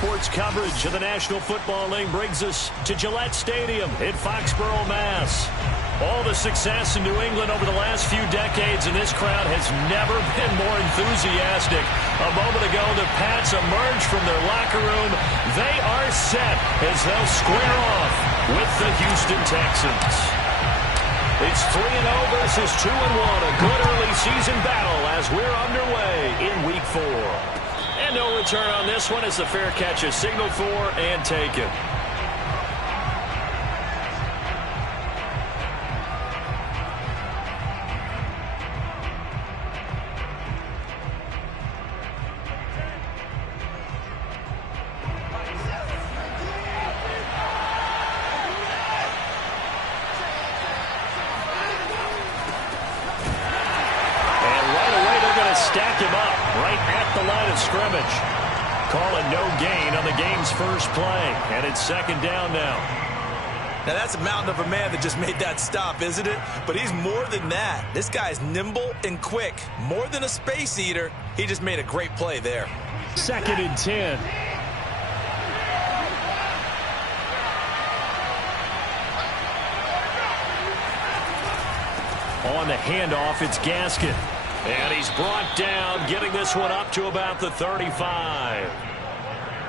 sports coverage of the National Football League brings us to Gillette Stadium in Foxborough, Mass. All the success in New England over the last few decades, and this crowd has never been more enthusiastic. A moment ago, the Pats emerged from their locker room. They are set as they'll square off with the Houston Texans. It's 3-0 versus 2-1, a good early season battle as we're underway in Week 4. And no return on this one as the fair catch is signaled for and taken. Stack him up right at the line of scrimmage. Calling no gain on the game's first play. And it's second down now. Now that's a mountain of a man that just made that stop, isn't it? But he's more than that. This guy's nimble and quick. More than a space eater. He just made a great play there. Second and 10. On the handoff, it's Gaskin. And he's brought down, getting this one up to about the 35.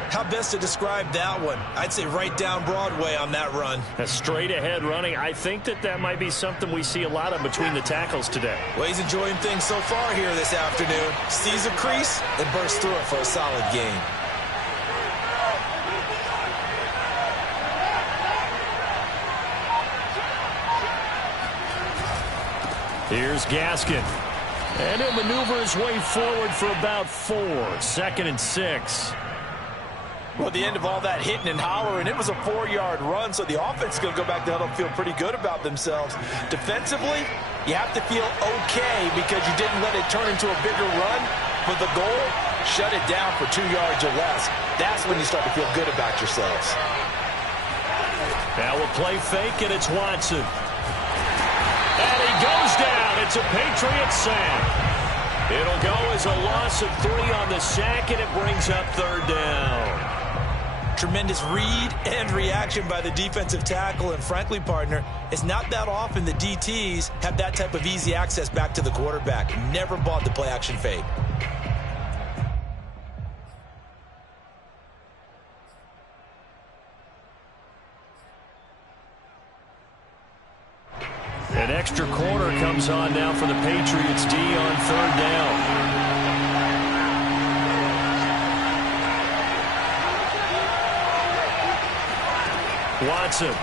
How best to describe that one? I'd say right down Broadway on that run. A straight ahead running. I think that might be something we see a lot of between the tackles today. Well, he's enjoying things so far here this afternoon. Sees a crease and bursts through it for a solid gain. Here's Gaskin. And he'll maneuver his way forward for about 4. 2nd and 6. Well, at the end of all that hitting and hollering, it was a 4-yard run, so the offense is going to go back to huddle and feel pretty good about themselves. Defensively, you have to feel okay because you didn't let it turn into a bigger run. But the goal, shut it down for 2 yards or less. That's when you start to feel good about yourselves. Now we'll play fake, and it's Watson. And he goes down. It's a Patriots sack. It'll go as a loss of 3 on the sack, and it brings up third down. Tremendous read and reaction by the defensive tackle, and frankly, partner, it's not that often the DTs have that type of easy access back to the quarterback. Never bought the play-action fake. An extra quarter comes on now for the Patriots D on third down. Watson.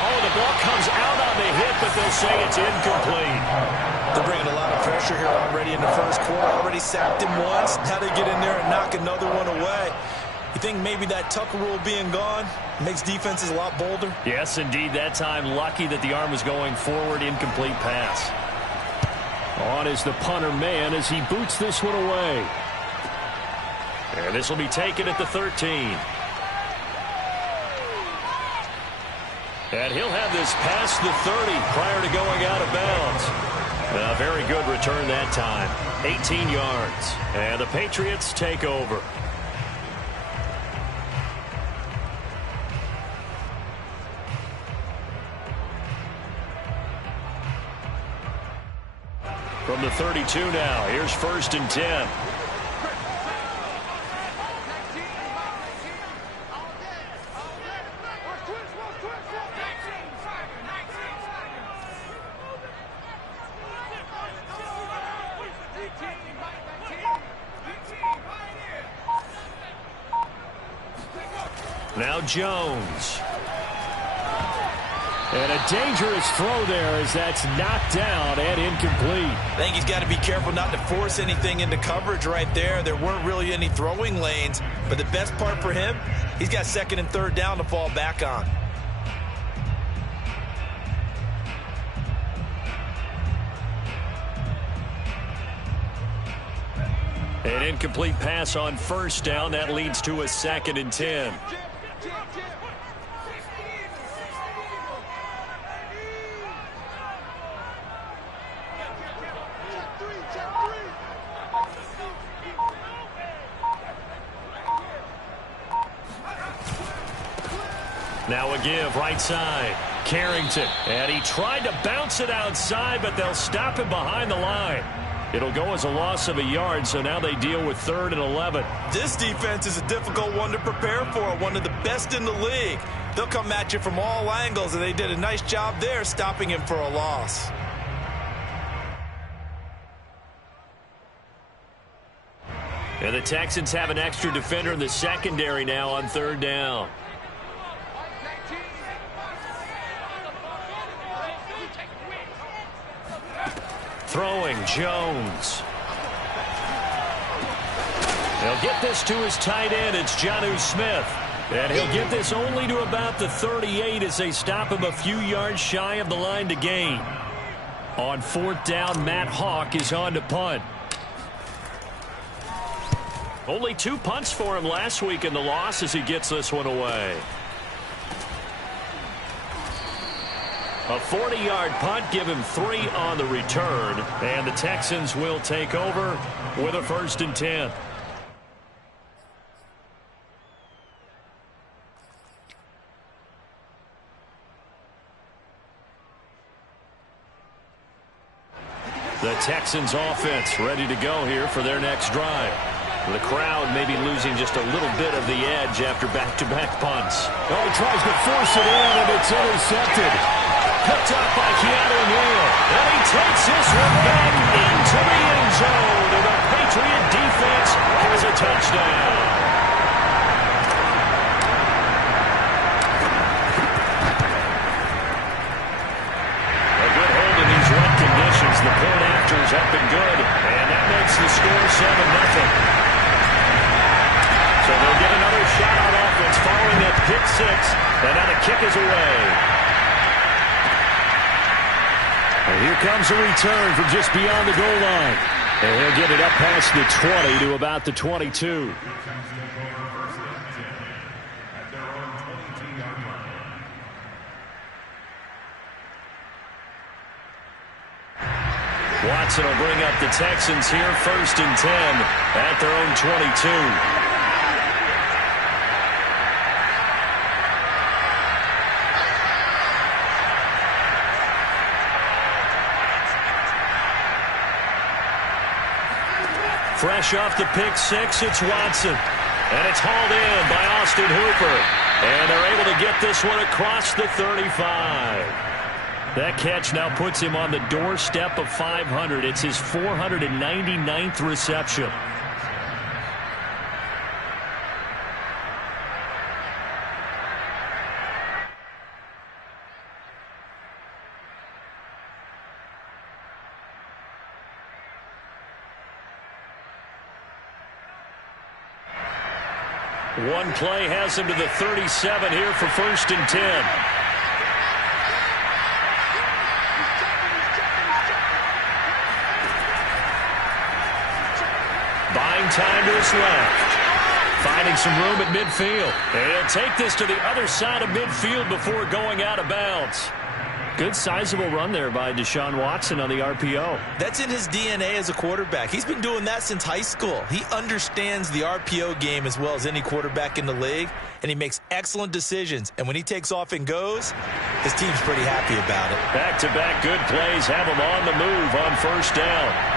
Oh, the ball comes out on the hit, but they'll say it's incomplete. They're bringing a lot of pressure here already in the first quarter. Already sacked him once. How they get in there and knock another one away. You think maybe that Tucker rule being gone makes defenses a lot bolder? Yes, indeed. That time, lucky that the arm was going forward. Incomplete pass. On is the punter man as he boots this one away. And this will be taken at the 13. And he'll have this past the 30 prior to going out of bounds. A very good return that time. 18 yards. And the Patriots take over. From the 32 now, here's 1st and 10. Now Jones. And a dangerous throw there as that's knocked down and incomplete. I think he's got to be careful not to force anything into coverage right there. There weren't really any throwing lanes. But the best part for him, he's got 2nd and 3rd down to fall back on. An incomplete pass on 1st down. That leads to a 2nd and 10. Now a give right side. Carrington. And he tried to bounce it outside, but they'll stop him behind the line. It'll go as a loss of a yard, so now they deal with 3rd and 11. This defense is a difficult one to prepare for, one of the best in the league. They'll come at you from all angles, and they did a nice job there stopping him for a loss. And the Texans have an extra defender in the secondary now on 3rd down. Throwing, Jones. He'll get this to his tight end. It's Jonnu Smith. And he'll get this only to about the 38 as they stop him a few yards shy of the line to gain. On 4th down, Matt Hawk is on to punt. Only 2 punts for him last week in the loss as he gets this one away. A 40-yard punt, give him 3 on the return, and the Texans will take over with a 1st and 10. The Texans offense ready to go here for their next drive. The crowd may be losing just a little bit of the edge after back-to-back punts. Oh, he tries to force it in, and it's intercepted. Picked up by Keanu Neal. And he takes this one back into the end zone. And the Patriot defense has a touchdown. A good hold in these wet conditions. The point afters have been good. And that makes the score 7-0. So they'll get another shot on offense following that pick 6. And now the kick is away. And here comes a return from just beyond the goal line. And he'll get it up past the 20 to about the 22. Watson will bring up the Texans here, 1st and 10 at their own 22. Fresh off the pick 6, it's Watson. And it's hauled in by Austin Hooper. And they're able to get this one across the 35. That catch now puts him on the doorstep of 500. It's his 499th reception. One play has him to the 37 here for 1st and 10. Buying time to his left. Finding some room at midfield. And he'll take this to the other side of midfield before going out of bounds. Good sizable run there by Deshaun Watson on the RPO. That's in his DNA as a quarterback. He's been doing that since high school. He understands the RPO game as well as any quarterback in the league, and he makes excellent decisions. And when he takes off and goes, his team's pretty happy about it. Back-to-back good plays have him on the move on 1st down.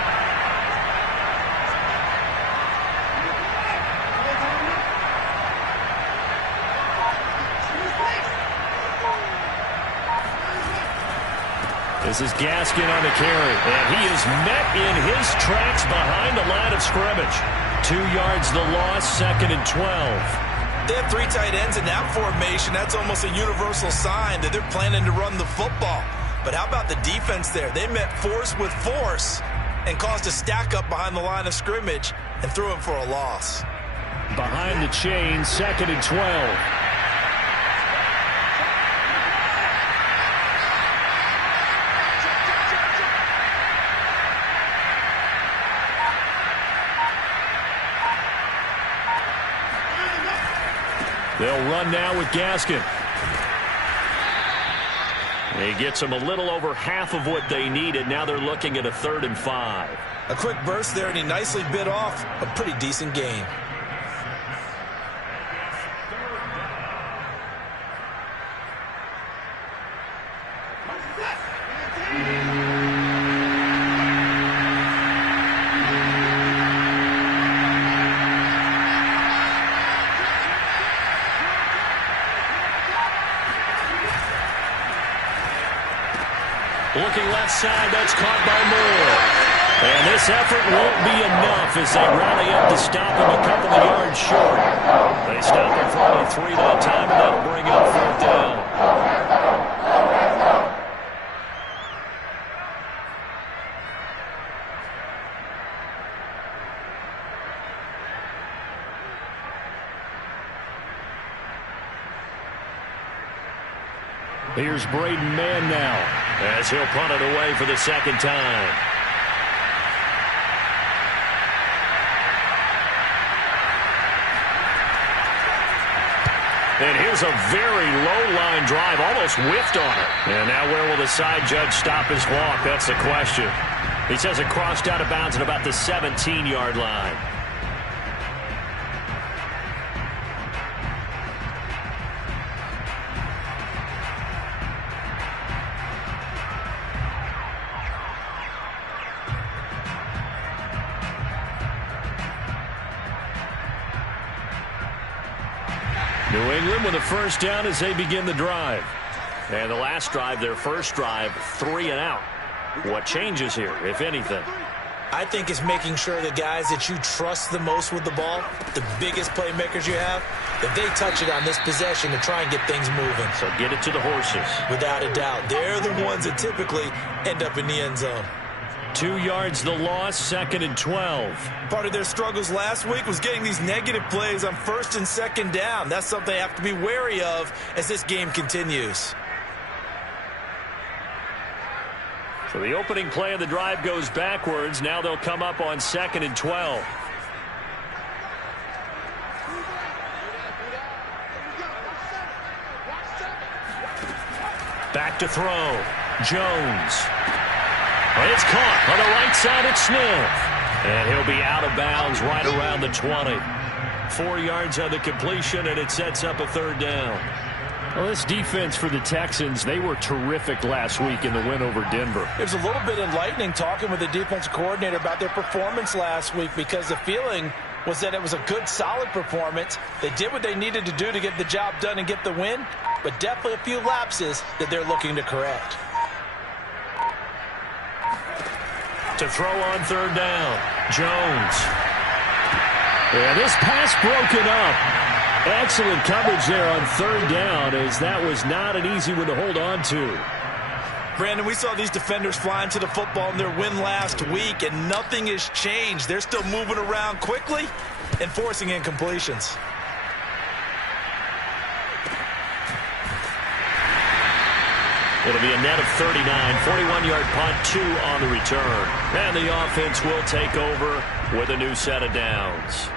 This is Gaskin on the carry, and he is met in his tracks behind the line of scrimmage. 2 yards the loss, 2nd and 12. They have 3 tight ends in that formation. That's almost a universal sign that they're planning to run the football. But how about the defense there? They met force with force and caused a stack up behind the line of scrimmage and threw him for a loss. Behind the chain, 2nd and 12. They'll run now with Gaskin. He gets them a little over half of what they needed. Now they're looking at a 3rd and 5. A quick burst there, and he nicely bit off a pretty decent gain. Looking left side, that's caught by Moore. And this effort won't be enough as they rally up to stop him a couple of yards short. They stop him for only 3 that time, and that'll bring up 4th down. Here's Braden Mann now as he'll punt it away for the 2nd time. And here's a very low-line drive, almost whiffed on it. And now where will the side judge stop his walk? That's the question. He says it crossed out of bounds at about the 17-yard line. New England with a 1st down as they begin the drive. And the last drive, their first drive, 3 and out. What changes here, if anything? I think it's making sure the guys that you trust the most with the ball, the biggest playmakers you have, that they touch it on this possession to try and get things moving. So get it to the horses. Without a doubt. They're the ones that typically end up in the end zone. 2 yards the loss, 2nd and 12. Part of their struggles last week was getting these negative plays on 1st and 2nd down. That's something they have to be wary of as this game continues. So the opening play of the drive goes backwards. Now they'll come up on 2nd and 12. Back to throw. Jones. It's caught on the right side at Smith. And he'll be out of bounds right around the 20. 4 yards on the completion, and it sets up a 3rd down. Well, this defense for the Texans, they were terrific last week in the win over Denver. It was a little bit enlightening talking with the defensive coordinator about their performance last week because the feeling was that it was a good, solid performance. They did what they needed to do to get the job done and get the win, but definitely a few lapses that they're looking to correct. To throw on 3rd down, Jones. Yeah, this pass broken up. Excellent coverage there on 3rd down, as that was not an easy one to hold on to. Brandon, we saw these defenders flying to the football in their win last week, and nothing has changed. They're still moving around quickly and forcing incompletions. It'll be a net of 39, 41-yard punt, 2 on the return. And the offense will take over with a new set of downs.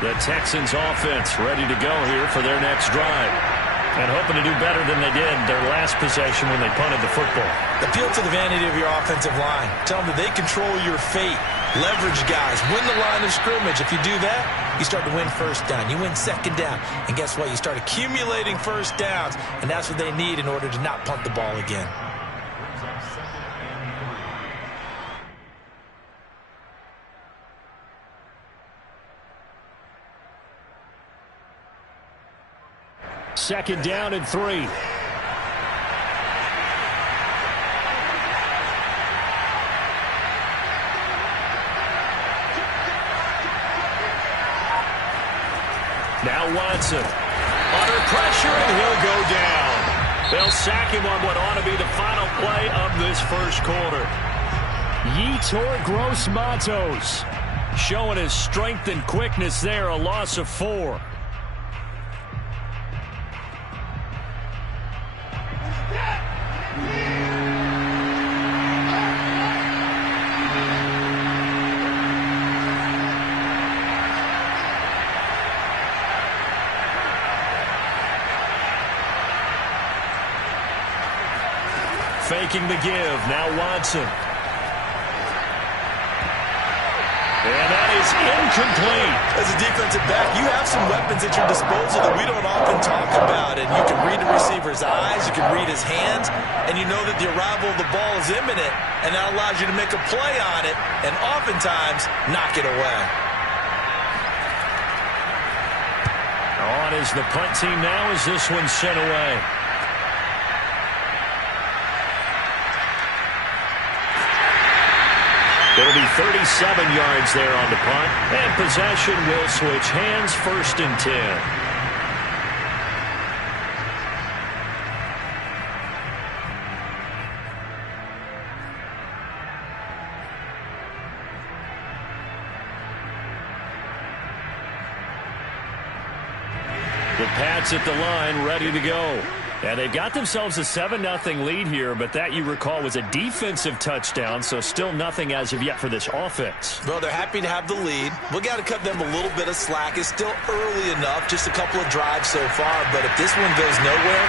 The Texans offense ready to go here for their next drive. And hoping to do better than they did their last possession when they punted the football. Appeal to the vanity of your offensive line. Tell them that they control your fate. Leverage guys. Win the line of scrimmage. If you do that, you start to win 1st down. You win 2nd down. And guess what? You start accumulating 1st downs. And that's what they need in order to not punt the ball again. Second down and 3. Now Watson under pressure, and he'll go down. They'll sack him on what ought to be the final play of this 1st quarter. Yetur Gross-Matos showing his strength and quickness there, a loss of 4. Faking the give. Now Watson. And that is incomplete. As a defensive back, you have some weapons at your disposal that we don't often talk about. And you can read the receiver's eyes, you can read his hands, and you know that the arrival of the ball is imminent, and that allows you to make a play on it and oftentimes knock it away. spot is the punt team now as this one's sent away. It'll be 37 yards there on the punt, and possession will switch hands, 1st and 10. The Pats at the line, ready to go. And they've got themselves a 7-0 lead here, but that, you recall, was a defensive touchdown, so still nothing as of yet for this offense. Well, they're happy to have the lead. We've got to cut them a little bit of slack. It's still early enough, just a couple of drives so far, but if this one goes nowhere,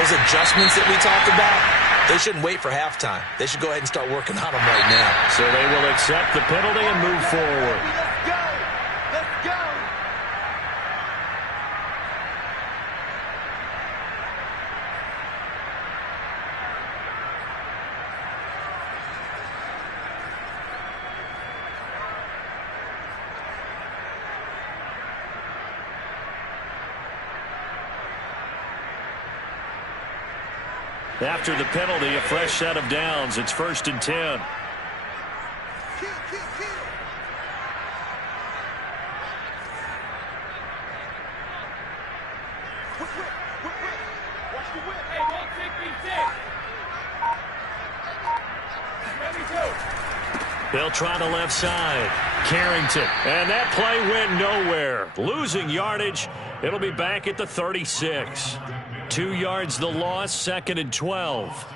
those adjustments that we talked about, they shouldn't wait for halftime. They should go ahead and start working on them right now. So they will accept the penalty and move forward. Let's go! Let's go! After the penalty, a fresh set of downs. It's 1st and 10. They'll try the left side. Carrington. And that play went nowhere. Losing yardage. It'll be back at the 36. 2 yards the loss, 2nd and 12.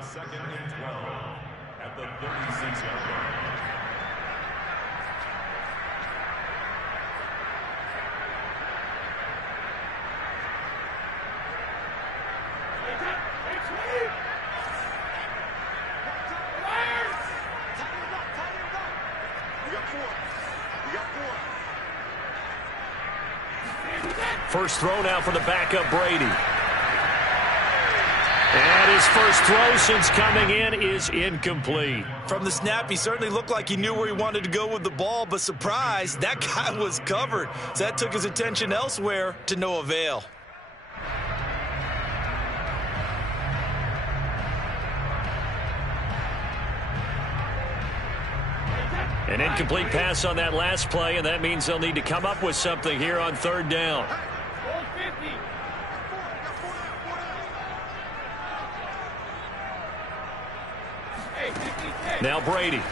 Second and 12 at the 36-yard line. First throw now for the backup Brady. And his first throw since coming in is incomplete. From the snap, he certainly looked like he knew where he wanted to go with the ball, but surprise, that guy was covered. So that took his attention elsewhere to no avail. An incomplete pass on that last play, and that means they'll need to come up with something here on 3rd down. Now Brady.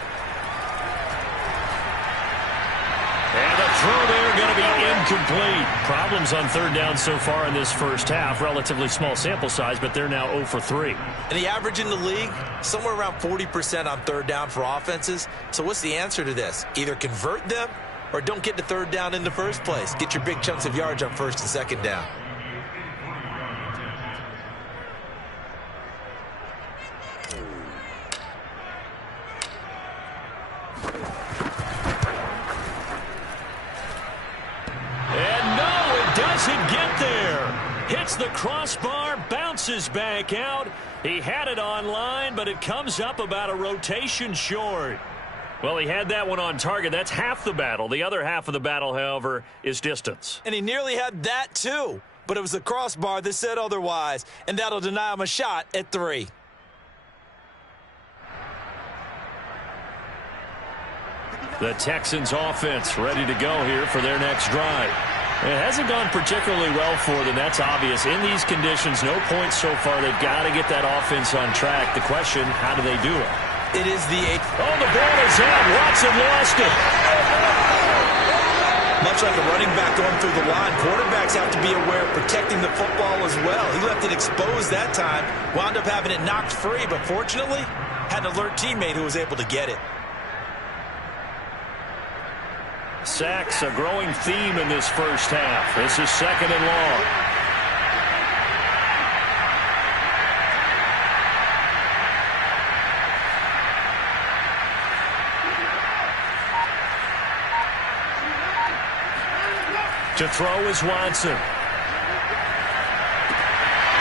And the throw there going to be incomplete. Problems on 3rd down so far in this first half. Relatively small sample size, but they're now 0 for 3. And the average in the league, somewhere around 40% on 3rd down for offenses. So what's the answer to this? Either convert them or don't get to 3rd down in the first place. Get your big chunks of yards on 1st and 2nd down. Hits the crossbar, bounces back out. He had it on line, but it comes up about a rotation short. Well, he had that one on target. That's half the battle. The other half of the battle, however, is distance. And he nearly had that, too. But it was the crossbar that said otherwise, and that'll deny him a shot at 3. The Texans offense ready to go here for their next drive. It hasn't gone particularly well for them. That's obvious. In these conditions, no points so far. They've got to get that offense on track. The question, how do they do it? It is the 8th. Oh, the ball is out. Watson lost it. Much like a running back going through the line, quarterbacks have to be aware of protecting the football as well. He left it exposed that time, wound up having it knocked free, but fortunately, had an alert teammate who was able to get it. Sacks, a growing theme in this first half. This is 2nd and long. To throw is Watson.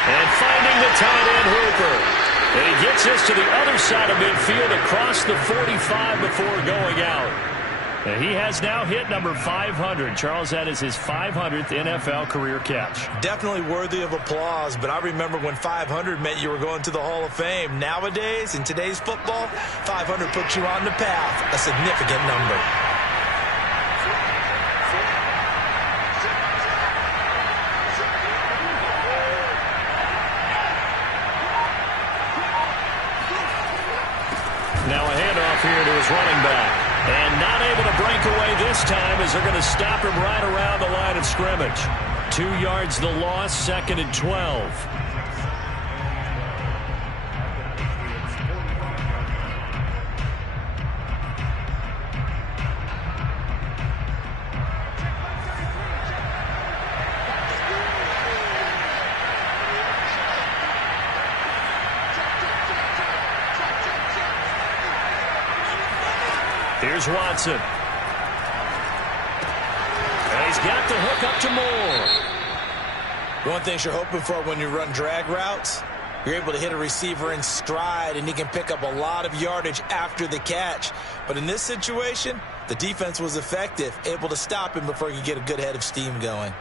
And finding the tight end Hooper. And he gets this to the other side of midfield across the 45 before going out. And he has now hit number 500. Charles, that is his 500th NFL career catch. Definitely worthy of applause, but I remember when 500 meant you were going to the Hall of Fame. Nowadays, in today's football, 500 puts you on the path, a significant number. Now a handoff here to his running back. And not able to break away this time as they're going to stop him right around the line of scrimmage. 2 yards the loss, 2nd and 12. Here's Watson. And he's got the hook up to Moore. One thing you're hoping for when you run drag routes, you're able to hit a receiver in stride, and he can pick up a lot of yardage after the catch. But in this situation, the defense was effective, able to stop him before he could get a good head of steam going.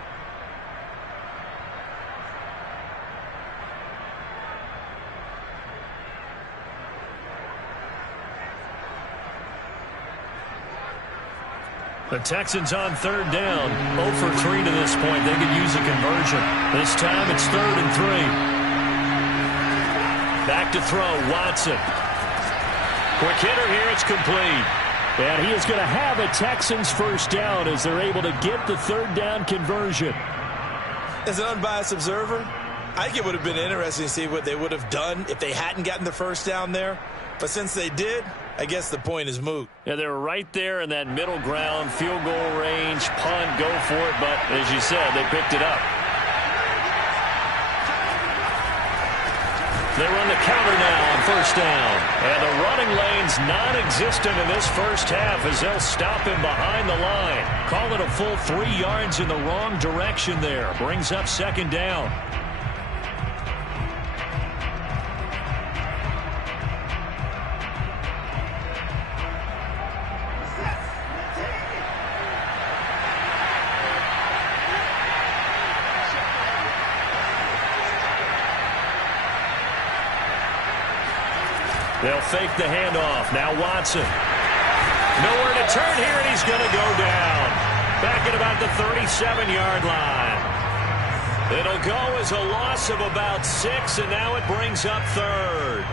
The Texans on 3rd down. 0 for 3 to this point. They could use a conversion. This time it's 3rd and 3. Back to throw, Watson. Quick hitter here, it's complete. And he is going to have a Texans first down as they're able to get the 3rd down conversion. As an unbiased observer, I think it would have been interesting to see what they would have done if they hadn't gotten the first down there. But since they did, I guess the point is moot. Yeah, they were right there in that middle ground, field goal range, punt, go for it. But as you said, they picked it up. They run the counter now on 1st down. And the running lane's non-existent in this first half as they'll stop him behind the line. Call it a full 3 yards in the wrong direction there. Brings up 2nd down. They'll fake the handoff. Now Watson. Nowhere to turn here, and he's going to go down. Back at about the 37-yard line. It'll go as a loss of about 6, and now it brings up 3rd.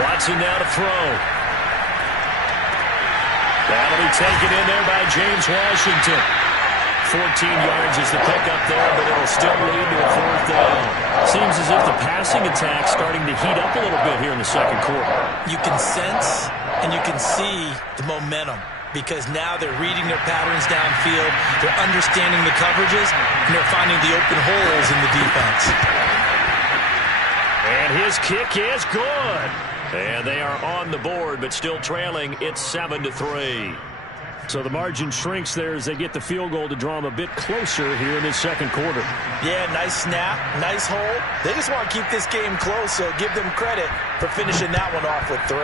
Watson now to throw. That'll be taken in there by James Washington. 14 yards is the pickup there, but it'll still lead to a 4th down. Seems as if the passing attack's starting to heat up a little bit here in the 2nd quarter. You can sense and you can see the momentum because now they're reading their patterns downfield, they're understanding the coverages, and they're finding the open holes in the defense. And his kick is good. And they are on the board, but still trailing. It's 7-3. So the margin shrinks there as they get the field goal to draw them a bit closer here in this 2nd quarter. Yeah, nice snap, nice hole. They just want to keep this game close, so give them credit for finishing that one off with 3.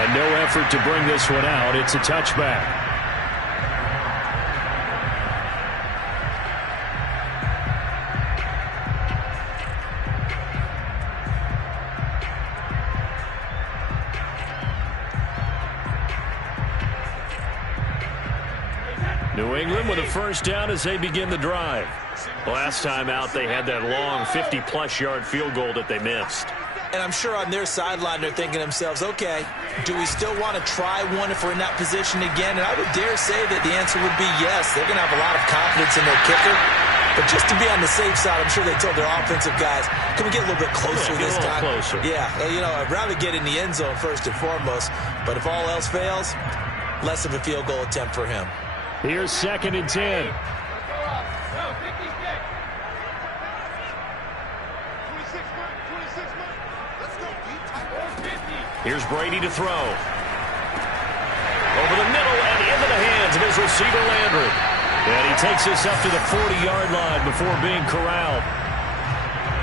And no effort to bring this one out. It's a touchback. New England with a first down as they begin the drive. Last time out, they had that long 50-plus yard field goal that they missed. And I'm sure on their sideline they're thinking to themselves, okay, do we still want to try one if we're in that position again? And I would dare say that the answer would be yes. They're going to have a lot of confidence in their kicker. But just to be on the safe side, I'm sure they told their offensive guys, can we get a little bit closer this time? Closer. Yeah, you know, I'd rather get in the end zone first and foremost. But if all else fails, less of a field goal attempt for him. Here's 2nd and 10. Here's Brady to throw. Over the middle and into the hands of his receiver, Landry. And he takes this up to the 40-yard line before being corralled.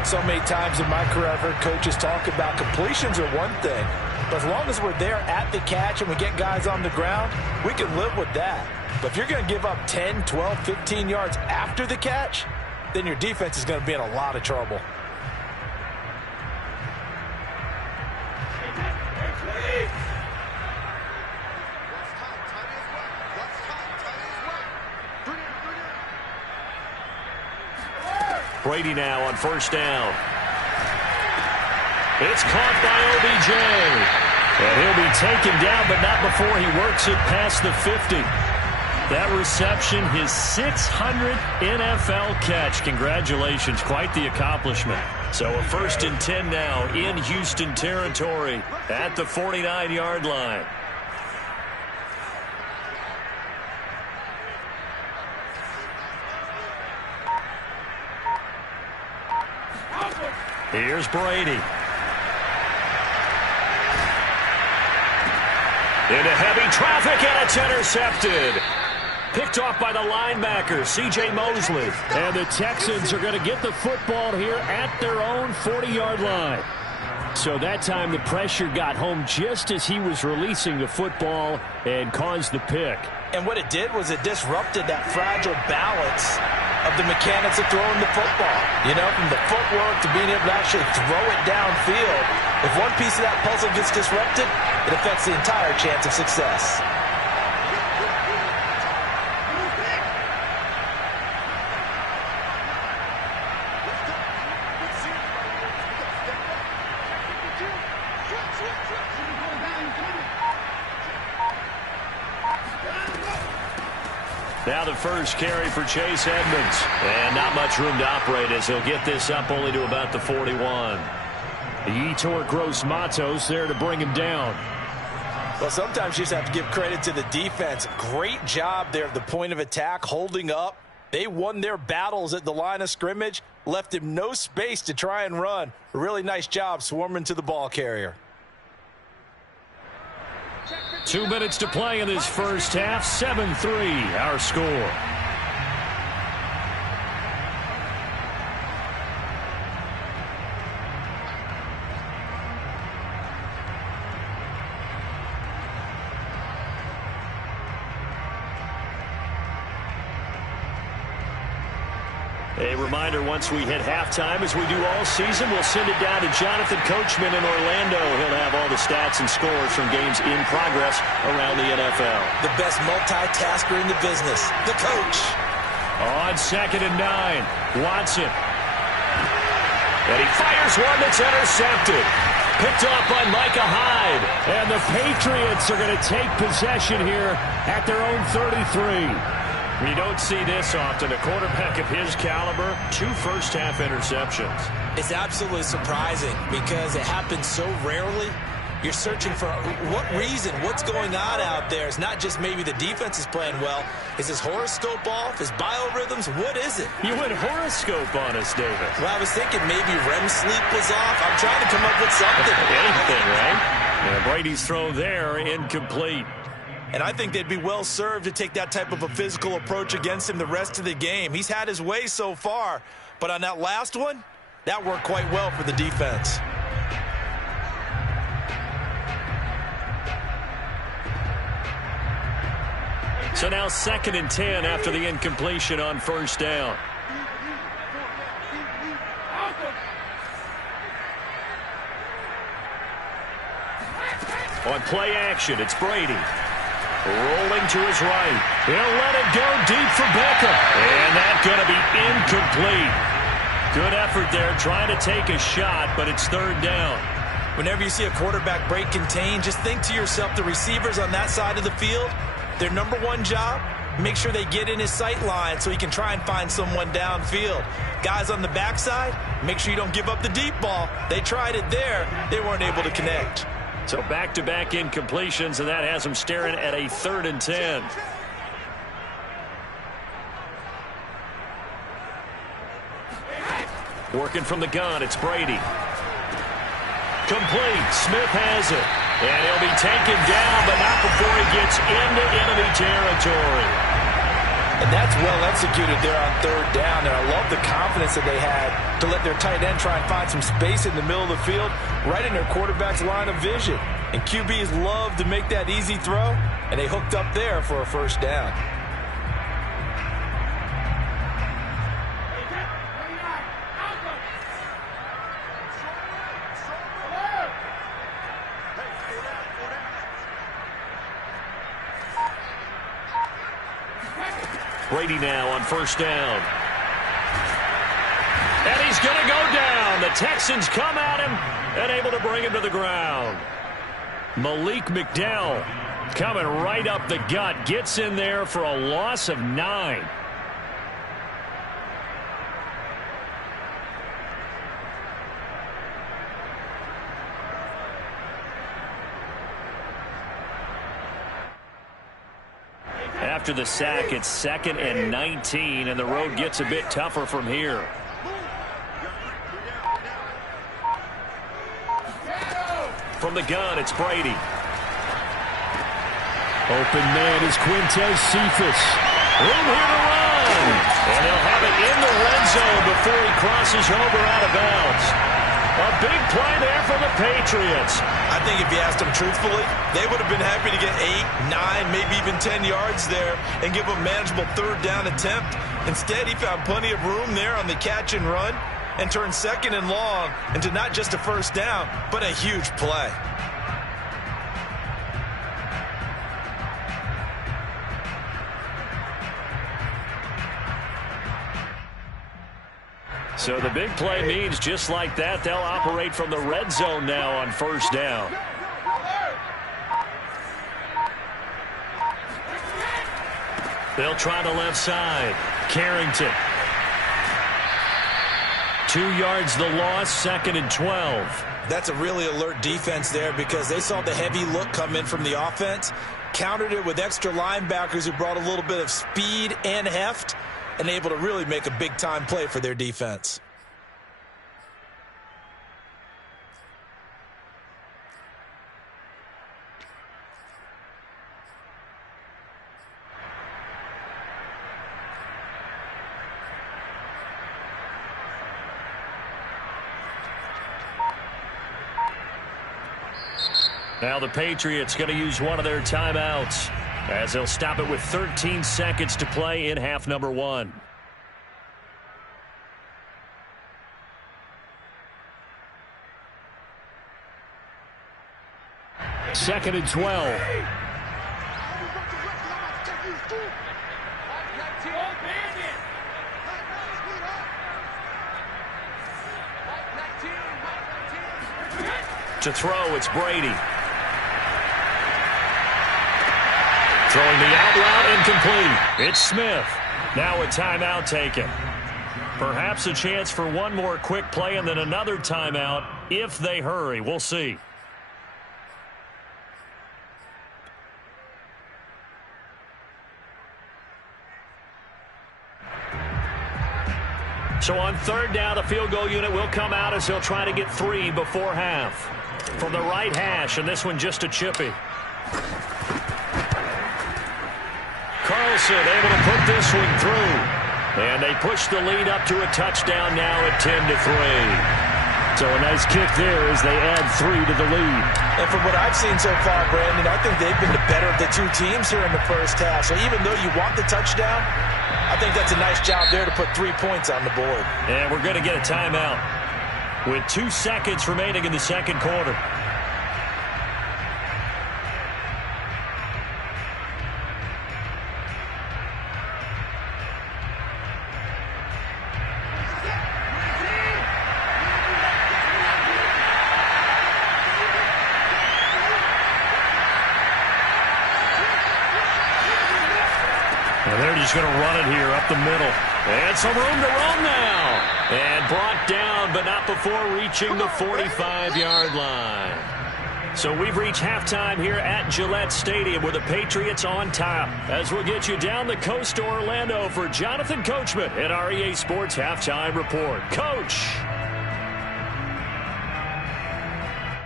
So many times in my career, I've heard coaches talk about completions are one thing. But as long as we're there at the catch and we get guys on the ground, we can live with that. But if you're going to give up 10, 12, 15 yards after the catch, then your defense is going to be in a lot of trouble. Brady now on first down. It's caught by OBJ. And he'll be taken down, but not before he works it past the 50. That reception, his 600th NFL catch. Congratulations, quite the accomplishment. So a 1st and 10 now in Houston territory at the 49-yard line. Here's Brady. Into heavy traffic, and it's intercepted. Picked off by the linebacker, C.J. Mosley. And the Texans are going to get the football here at their own 40-yard line. So that time the pressure got home just as he was releasing the football and caused the pick. And what it did was it disrupted that fragile balance of the mechanics of throwing the football. You know, from the footwork to being able to actually throw it downfield. If one piece of that puzzle gets disrupted, it affects the entire chance of success. Now the first carry for Chase Edmonds. And not much room to operate as he'll get this up only to about the 41. Yetur Gross-Matos there to bring him down. Well, sometimes you just have to give credit to the defense. Great job there at the point of attack, holding up. They won their battles at the line of scrimmage, left him no space to try and run. A really nice job swarming to the ball carrier. 2 minutes to play in this first half. 7-3 our score. A reminder, once we hit halftime, as we do all season, we'll send it down to Jonathan Coachman in Orlando. He'll have all the stats and scores from games in progress around the NFL. The best multitasker in the business, the coach. On 2nd and 9, Watson. And he fires one that's intercepted. Picked off by Micah Hyde. And the Patriots are going to take possession here at their own 33. You don't see this often. A quarterback of his caliber, 2 first-half interceptions. It's absolutely surprising because it happens so rarely. You're searching for what reason, what's going on out there. It's not just maybe the defense is playing well. Is his horoscope off? His biorhythms? What is it? You went horoscope on us, David. Well, I was thinking maybe REM sleep was off. I'm trying to come up with something. Anything, right? And Brady's throw there, incomplete. And I think they'd be well served to take that type of a physical approach against him the rest of the game. He's had his way so far, but on that last one, that worked quite well for the defense. So now 2nd and 10 after the incompletion on first down. On play action, it's Brady. Rolling to his right. He'll let it go deep for Beckham. And that's going to be incomplete. Good effort there trying to take a shot, but it's 3rd down. Whenever you see a quarterback break contain, just think to yourself, the receivers on that side of the field, their number one job, make sure they get in his sight line so he can try and find someone downfield. Guys on the backside, make sure you don't give up the deep ball. They tried it there. They weren't able to connect. So back-to-back incompletions, and that has them staring at a 3rd and 10. Working from the gun, it's Brady. Complete. Smith has it. And he'll be taken down, but not before he gets into enemy territory. And that's well executed there on third down. And I love the confidence that they had to let their tight end try and find some space in the middle of the field, right in their quarterback's line of vision. And QBs love to make that easy throw, and they hooked up there for a first down. Brady now on first down. And he's going to go down. The Texans come at him and able to bring him to the ground. Malik McDowell coming right up the gut. Gets in there for a loss of 9. After the sack, it's 2nd and 19, and the road gets a bit tougher from here. From the gun, it's Brady. Open man is Quintez Cephas. Room here to run. And he'll have it in the red zone before he crosses over out of bounds. A big play there for the Patriots. I think if you asked them truthfully, they would have been happy to get 8, 9, maybe even 10 yards there and give a manageable third down attempt. Instead, he found plenty of room there on the catch and run and turned 2nd and long into not just a first down, but a huge play. So the big play means just like that, they'll operate from the red zone now on first down. They'll try the left side. Carrington. 2 yards the loss, 2nd and 12. That's a really alert defense there because they saw the heavy look come in from the offense, countered it with extra linebackers who brought a little bit of speed and heft, and able to really make a big-time play for their defense. Now the Patriots going to use one of their timeouts, as they'll stop it with 13 seconds to play in half number 1. Second and 12. To throw, it's Brady. Throwing the out route, incomplete. It's Smith. Now a timeout taken. Perhaps a chance for one more quick play and then another timeout if they hurry. We'll see. So on third down, the field goal unit will come out as they'll try to get 3 before half. From the right hash, and this one just a chippy. Carlson able to put this one through. And they push the lead up to a touchdown now at 10-3. So a nice kick there as they add 3 to the lead. And from what I've seen so far, Brandon, I think they've been the better of the two teams here in the first half. So even though you want the touchdown, I think that's a nice job there to put 3 points on the board. And we're going to get a timeout with 2 seconds remaining in the second quarter. They're just going to run it here up the middle. And some room to run now. And brought down, but not before reaching the 45-yard line. So we've reached halftime here at Gillette Stadium with the Patriots on top. As we'll get you down the coast to Orlando for Jonathan Coachman at our EA Sports Halftime Report. Coach.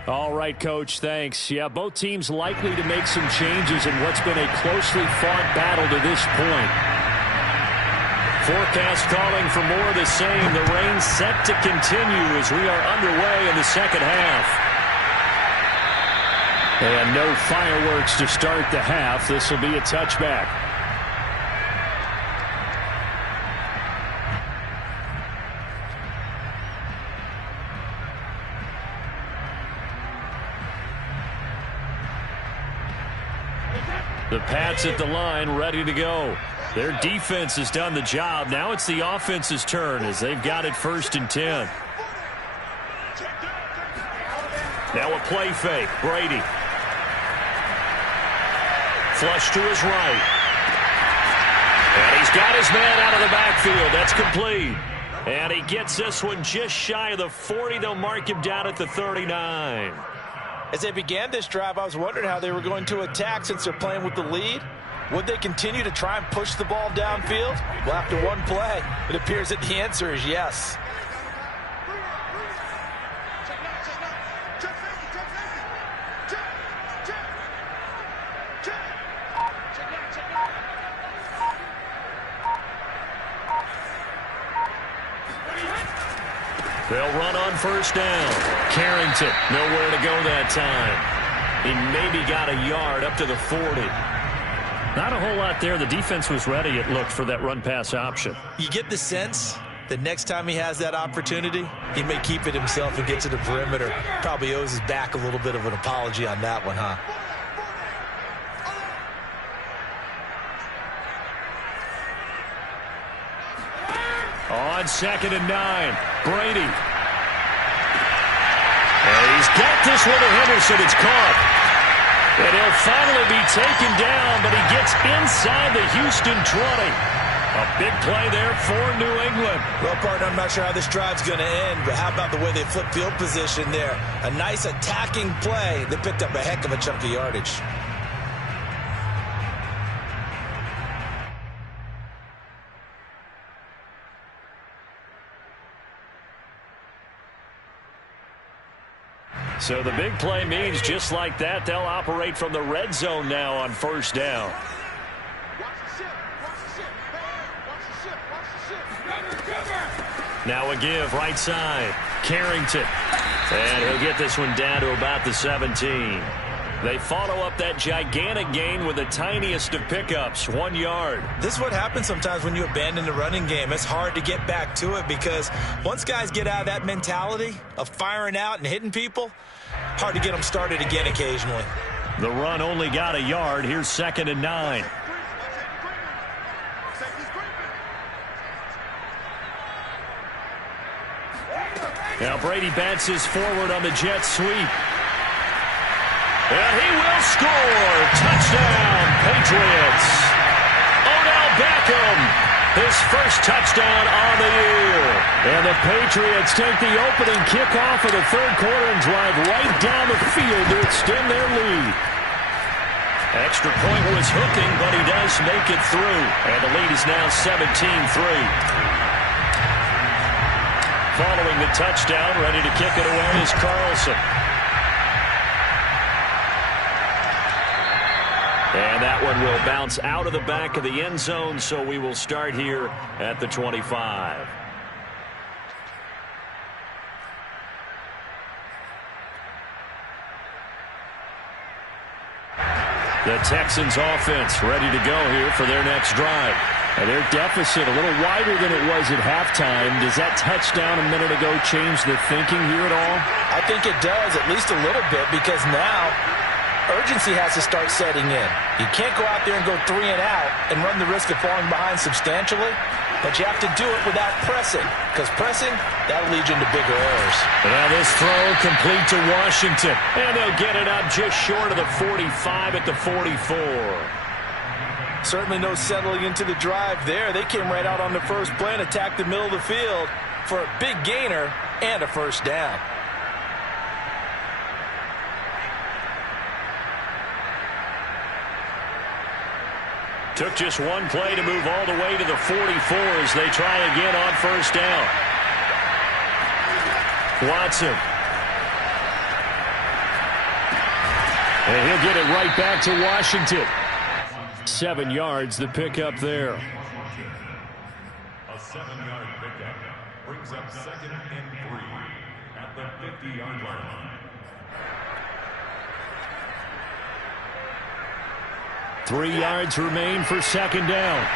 All right, Coach, thanks. Yeah, both teams likely to make some changes in what's been a closely fought battle to this point. Forecast calling for more of the same. The rain set to continue as we are underway in the second half. And no fireworks to start the half. This will be a touchback. The Pats at the line, ready to go. Their defense has done the job. Now it's the offense's turn as they've got it 1st and 10. Now a play fake. Brady. Flush to his right. And he's got his man out of the backfield. That's complete. And he gets this one just shy of the 40. They'll mark him down at the 39. As they began this drive, I was wondering how they were going to attack since they're playing with the lead. Would they continue to try and push the ball downfield? Well, after one play, it appears that the answer is yes. They'll run on 1st down. Carrington, nowhere to go that time. He maybe got a yard up to the 40. Not a whole lot there. The defense was ready, it looked, for that run-pass option. You get the sense that next time he has that opportunity, he may keep it himself and get to the perimeter. Probably owes his back a little bit of an apology on that one, huh? On 2nd and 9, Brady. And he's got this one to Henderson. It's caught. And he'll finally be taken down, but he gets inside the Houston 20. A big play there for New England. Well, partner, I'm not sure how this drive's going to end, but how about the way they flip field position there? A nice attacking play. They picked up a heck of a chunk of yardage. So the big play means just like that, they'll operate from the red zone now on 1st down. Now a give right side. Carrington. And he'll get this one down to about the 17. They follow up that gigantic gain with the tiniest of pickups, 1 yard. This is what happens sometimes when you abandon the running game. It's hard to get back to it because once guys get out of that mentality of firing out and hitting people, hard to get them started again occasionally. The run only got a yard. Here's 2nd and 9. Now Brady bounces forward on the jet sweep. And he will score. Touchdown, Patriots. Odell Beckham, his first touchdown on the year. And the Patriots take the opening kickoff of the 3rd quarter and drive right down the field to extend their lead. Extra point was hooking, but he does make it through. And the lead is now 17-3. Following the touchdown, ready to kick it away is Carlson. And that one will bounce out of the back of the end zone, so we will start here at the 25. The Texans offense ready to go here for their next drive. And their deficit a little wider than it was at halftime. Does that touchdown a minute ago change the thinking here at all? I think it does, at least a little bit, because now urgency has to start setting in. You can't go out there and go 3 and out and run the risk of falling behind substantially, but you have to do it without pressing, because pressing, that'll lead you into bigger errors. Now this throw complete to Washington, and they'll get it up just short of the 45 at the 44. Certainly no settling into the drive there. They came right out on the first play and attacked the middle of the field for a big gainer and a 1st down. Took just one play to move all the way to the 44 as they try again on 1st down. Watson. And he'll get it right back to Washington. 7 yards, the pickup there. A 7-yard pickup brings up 2nd and 3 at the 50-yard line. 3 yards remain for 2nd down.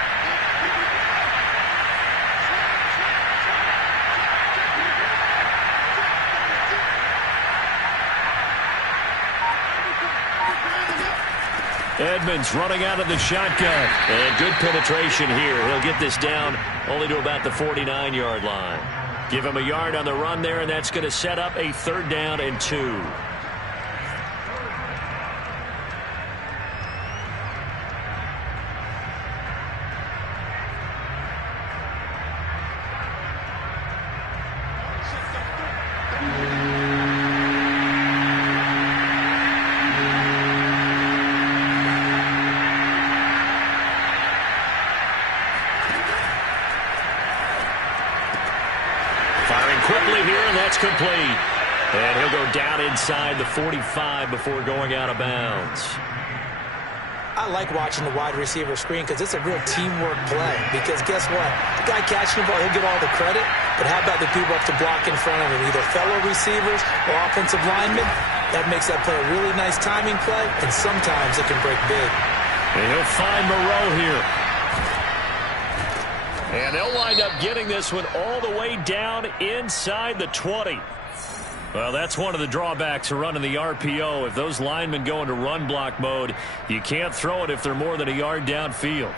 Edmonds running out of the shotgun. And good penetration here. He'll get this down only to about the 49-yard line. Give him a yard on the run there, and that's going to set up a 3rd down and 2. Quickly here, and that's complete. And he'll go down inside the 45 before going out of bounds. I like watching the wide receiver screen because it's a real teamwork play. Because guess what? The guy catching the ball, he'll get all the credit. But how about the people up to block in front of him? Either fellow receivers or offensive linemen. That makes that play a really nice timing play, and sometimes it can break big. And he'll find Moreau here. And they'll wind up getting this one all the way down inside the 20. Well, that's one of the drawbacks of running the RPO. If those linemen go into run block mode, you can't throw it if they're more than a yard downfield.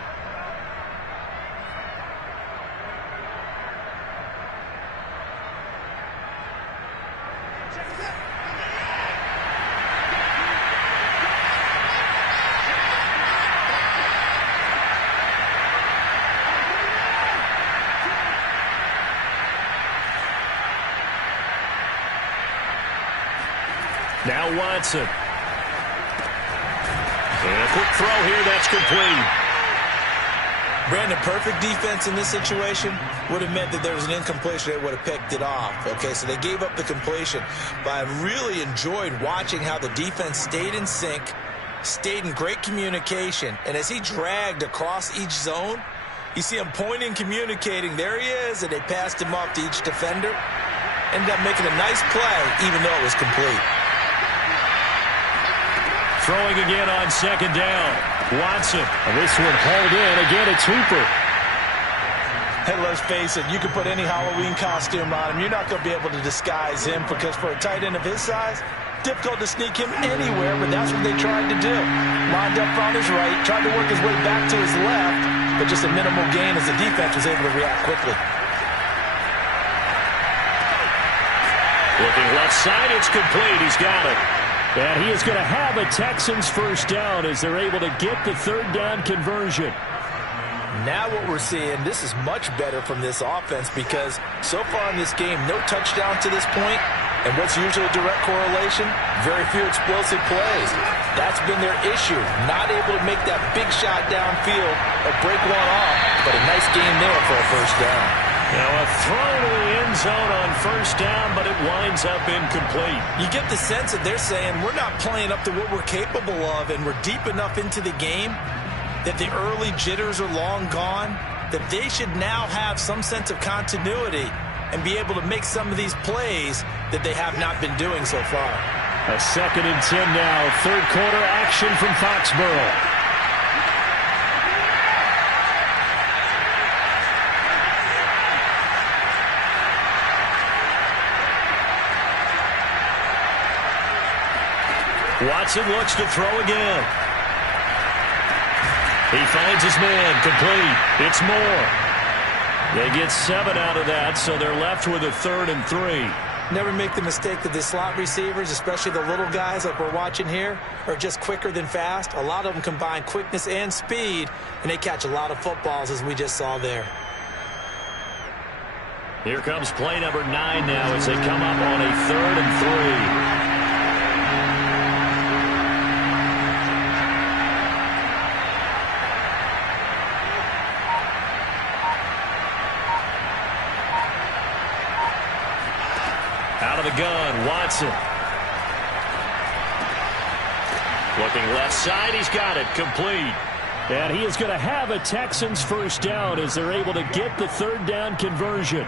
Now Watson. And a quick throw here, that's complete. Brandon, perfect defense in this situation would have meant that there was an incompletion. They would have picked it off. Okay, so they gave up the completion. But I really enjoyed watching how the defense stayed in sync, stayed in great communication. And as he dragged across each zone, you see him pointing, communicating. There he is, and they passed him off to each defender. Ended up making a nice play, even though it was complete. Throwing again on 2nd down. Watson. And this one hauled in. Again, it's Hooper. Hey, let's face it, you can put any Halloween costume on him. You're not going to be able to disguise him because for a tight end of his size, difficult to sneak him anywhere, but that's what they tried to do. Lined up on his right, tried to work his way back to his left, but just a minimal gain as the defense was able to react quickly. Looking left side, it's complete. He's got it. And he is going to have a Texans 1st down as they're able to get the 3rd down conversion. Now what we're seeing, this is much better from this offense because so far in this game, no touchdown to this point. And what's usually a direct correlation? Very few explosive plays. That's been their issue. Not able to make that big shot downfield or break one off, but a nice game there for a 1st down. Now a throw to the end zone on 1st down, but it winds up incomplete. You get the sense that they're saying we're not playing up to what we're capable of, and we're deep enough into the game that the early jitters are long gone, that they should now have some sense of continuity and be able to make some of these plays that they have not been doing so far. A 2nd and 10 now. 3rd quarter action from Foxborough. Watson looks to throw again. He finds his man, complete. It's Moore. They get 7 out of that, so they're left with a 3rd and 3. Never make the mistake that the slot receivers, especially the little guys like we're watching here, are just quicker than fast. A lot of them combine quickness and speed, and they catch a lot of footballs, as we just saw there. Here comes play number 9 now as they come up on a 3rd and 3. Out of the gun, Watson. Looking left side, he's got it, complete. And he is going to have a Texans first down as they're able to get the third down conversion.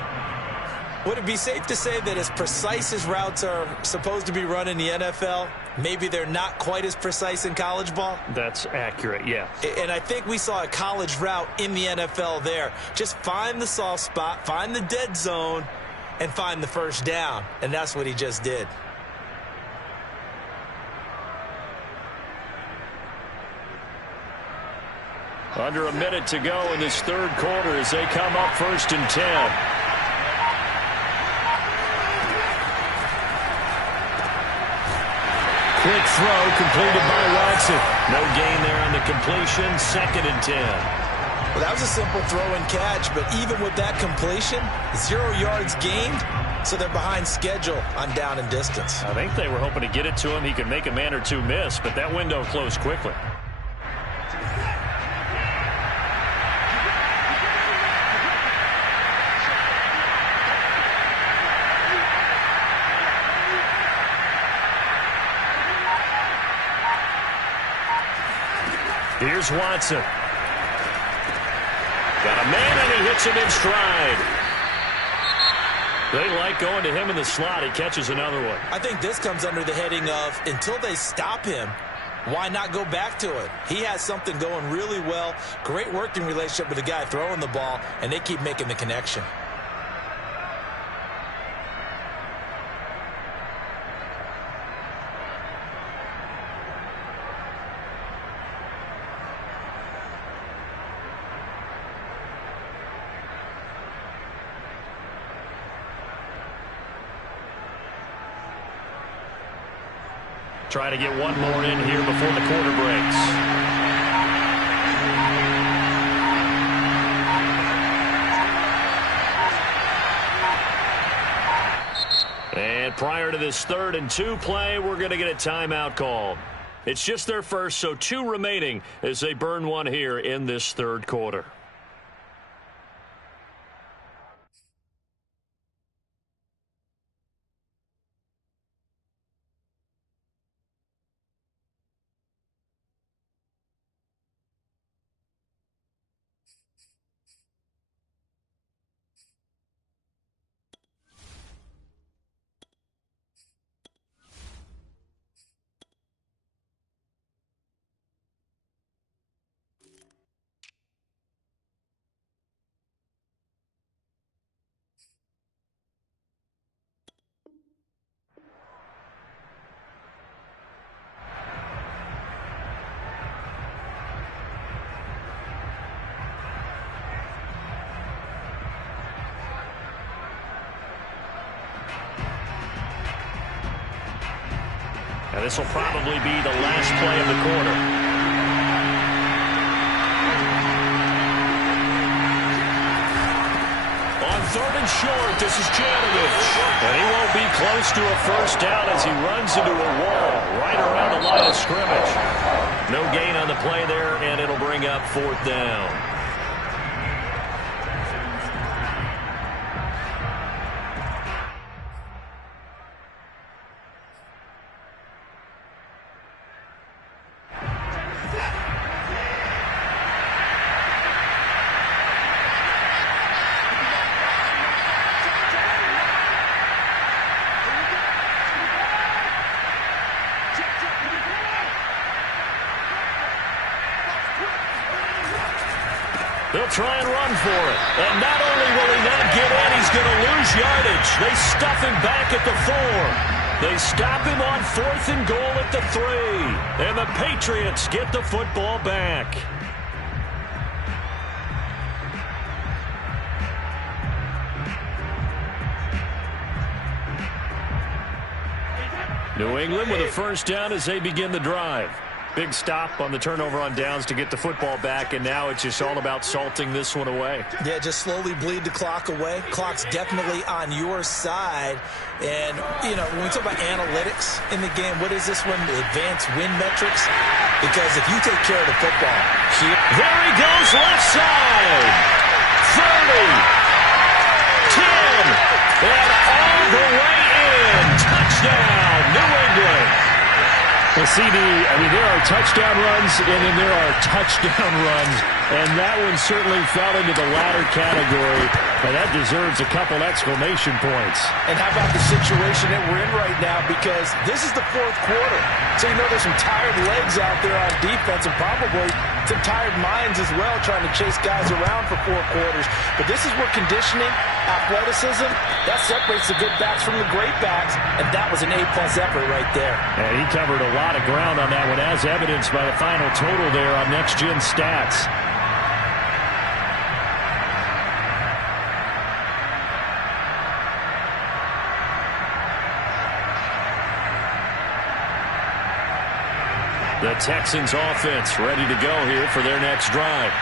Would it be safe to say that as precise as routes are supposed to be run in the NFL, maybe they're not quite as precise in college ball? That's accurate, yeah. And I think we saw a college route in the NFL there. Just find the soft spot, find the dead zone, and find the first down. And that's what he just did. Under a minute to go in this third quarter as they come up 1st and 10. Quick throw completed by Watson. No gain there on the completion. 2nd and 10. Well, that was a simple throw and catch, but even with that completion, 0 yards gained, so they're behind schedule on down and distance. I think they were hoping to get it to him. He could make a man or two miss, but that window closed quickly. Here's Watson. Got a man, and he hits him in stride. They like going to him in the slot. He catches another one. I think this comes under the heading of, until they stop him, why not go back to it? He has something going really well. Great working relationship with the guy throwing the ball, and they keep making the connection. Try to get one more in here before the quarter breaks. And prior to this 3rd and 2 play, we're going to get a timeout called. It's just their first, so 2 remaining as they burn one here in this third quarter. Now this will probably be the last play of the quarter. On 3rd and short, this is Janovich. And he won't be close to a first down as he runs into a wall right around the line of scrimmage. No gain on the play there, and it'll bring up 4th down. They'll try and run for it. And not only will he not get in, he's going to lose yardage. They stuff him back at the 4. They stop him on 4th and goal at the 3. And the Patriots get the football back. New England with a first down as they begin the drive. Big stop on the turnover on downs to get the football back, and now it's just all about salting this one away. Yeah, just slowly bleed the clock away. Clock's definitely on your side. And, you know, when we talk about analytics in the game, what is this one? Advanced win metrics? Because if you take care of the football here. There he goes, left side. 30. 10. And all the way in. Touchdown, New England. Well, There are touchdown runs, and then there are touchdown runs, and that one certainly fell into the latter category, and that deserves a couple exclamation points. And how about the situation that we're in right now, because this is the fourth quarter, so there's some tired legs out there on defense and probably some tired minds as well trying to chase guys around for 4 quarters. But this is where conditioning, athleticism, that separates the good backs from the great backs, and that was an A-plus effort right there. And he covered a lot of ground on that one, as evidenced by the final total there on Next Gen Stats. The Texans offense ready to go here for their next drive.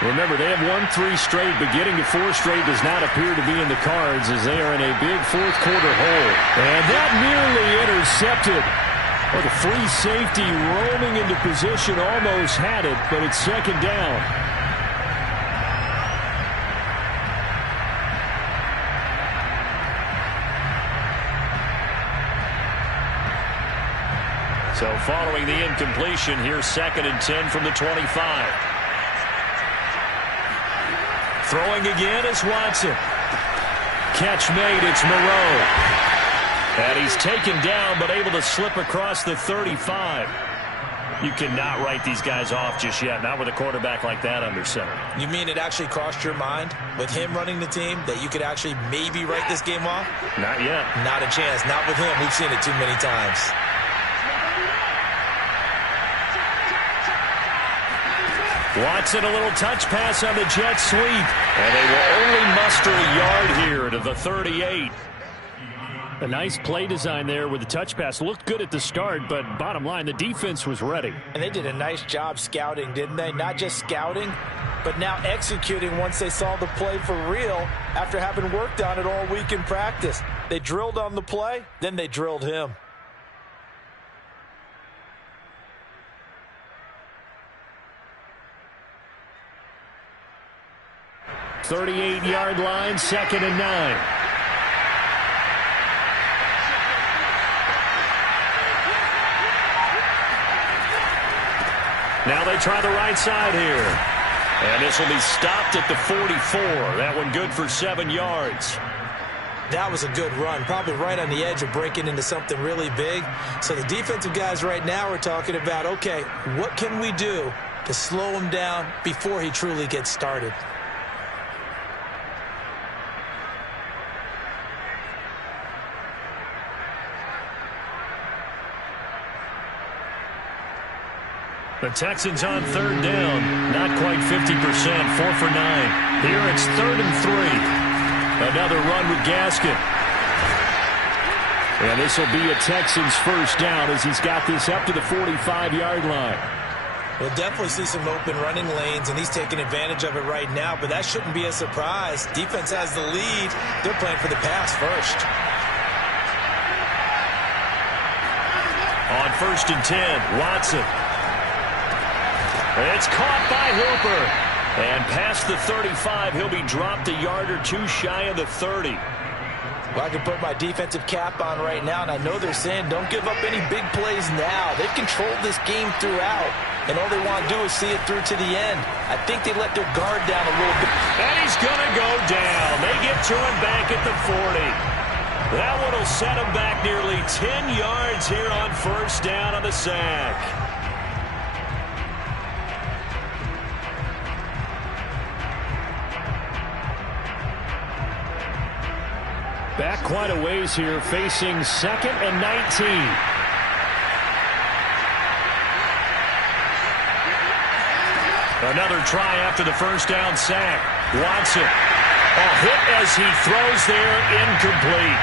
Remember, they have won 3 straight, but getting to 4 straight does not appear to be in the cards as they are in a big fourth quarter hole. And that nearly intercepted. Well, the free safety roaming into position almost had it, but it's second down. So following the incompletion, here's 2nd and 10 from the 25. Throwing again is Watson. Catch made, it's Moreau. And he's taken down, but able to slip across the 35. You cannot write these guys off just yet, not with a quarterback like that under center. You mean it actually crossed your mind with him running the team that you could actually maybe write this game off? Not yet. Not a chance. Not with him. We've seen it too many times. Watson, a little touch pass on the jet sweep. And they will only muster a yard here to the 38. A nice play design there with the touch pass. Looked good at the start, but bottom line, the defense was ready. And they did a nice job scouting, didn't they? Not just scouting, but now executing once they saw the play for real after having worked on it all week in practice. They drilled on the play, then they drilled him. 38-yard line, 2nd and 9. Now they try the right side here. And this will be stopped at the 44. That one good for 7 yards. That was a good run, probably right on the edge of breaking into something really big. So the defensive guys right now are talking about, okay, what can we do to slow him down before he truly gets started? The Texans on 3rd down. Not quite 50%. 4 for 9. Here it's 3rd and 3. Another run with Gaskin. And this will be a Texans first down as he's got this up to the 45-yard line. We'll definitely see some open running lanes, and he's taking advantage of it right now, but that shouldn't be a surprise. Defense has the lead. They're playing for the pass first. On 1st and 10, Watson. It's caught by Hooper. And past the 35, he'll be dropped a yard or 2 shy of the 30. Well, I can put my defensive cap on right now, and I know they're saying don't give up any big plays now. They've controlled this game throughout, and all they want to do is see it through to the end. I think they let their guard down a little bit. And he's going to go down. They get to him back at the 40. That one will set him back nearly 10 yards here on 1st down on the sack. Back quite a ways here, facing 2nd and 19. Another try after the 1st down sack. Watson, a hit as he throws there, incomplete.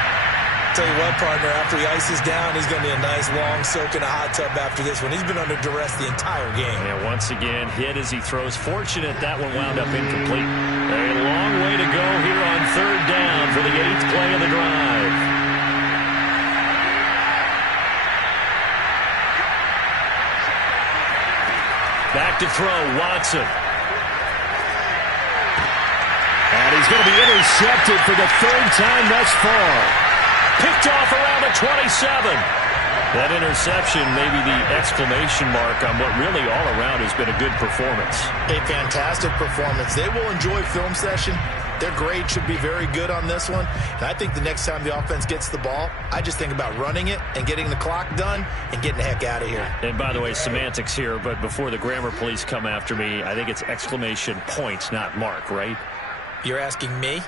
Tell you what, partner, after he ices down, he's going to be a nice long soak in a hot tub after this one. He's been under duress the entire game. And once again, hit as he throws. Fortunate that one wound up incomplete. A long way to go here on 3rd down for the 8th play of the drive. Back to throw, Watson. And he's going to be intercepted for the 3rd time thus far. Picked off around the 27. That interception may be the exclamation mark on what really all around has been a good performance. A fantastic performance. They will enjoy film session. Their grade should be very good on this one. And I think the next time the offense gets the ball, I just think about running it and getting the clock done and getting the heck out of here. And by the way, semantics here, but before the grammar police come after me, I think it's exclamation points, not mark, right? You're asking me?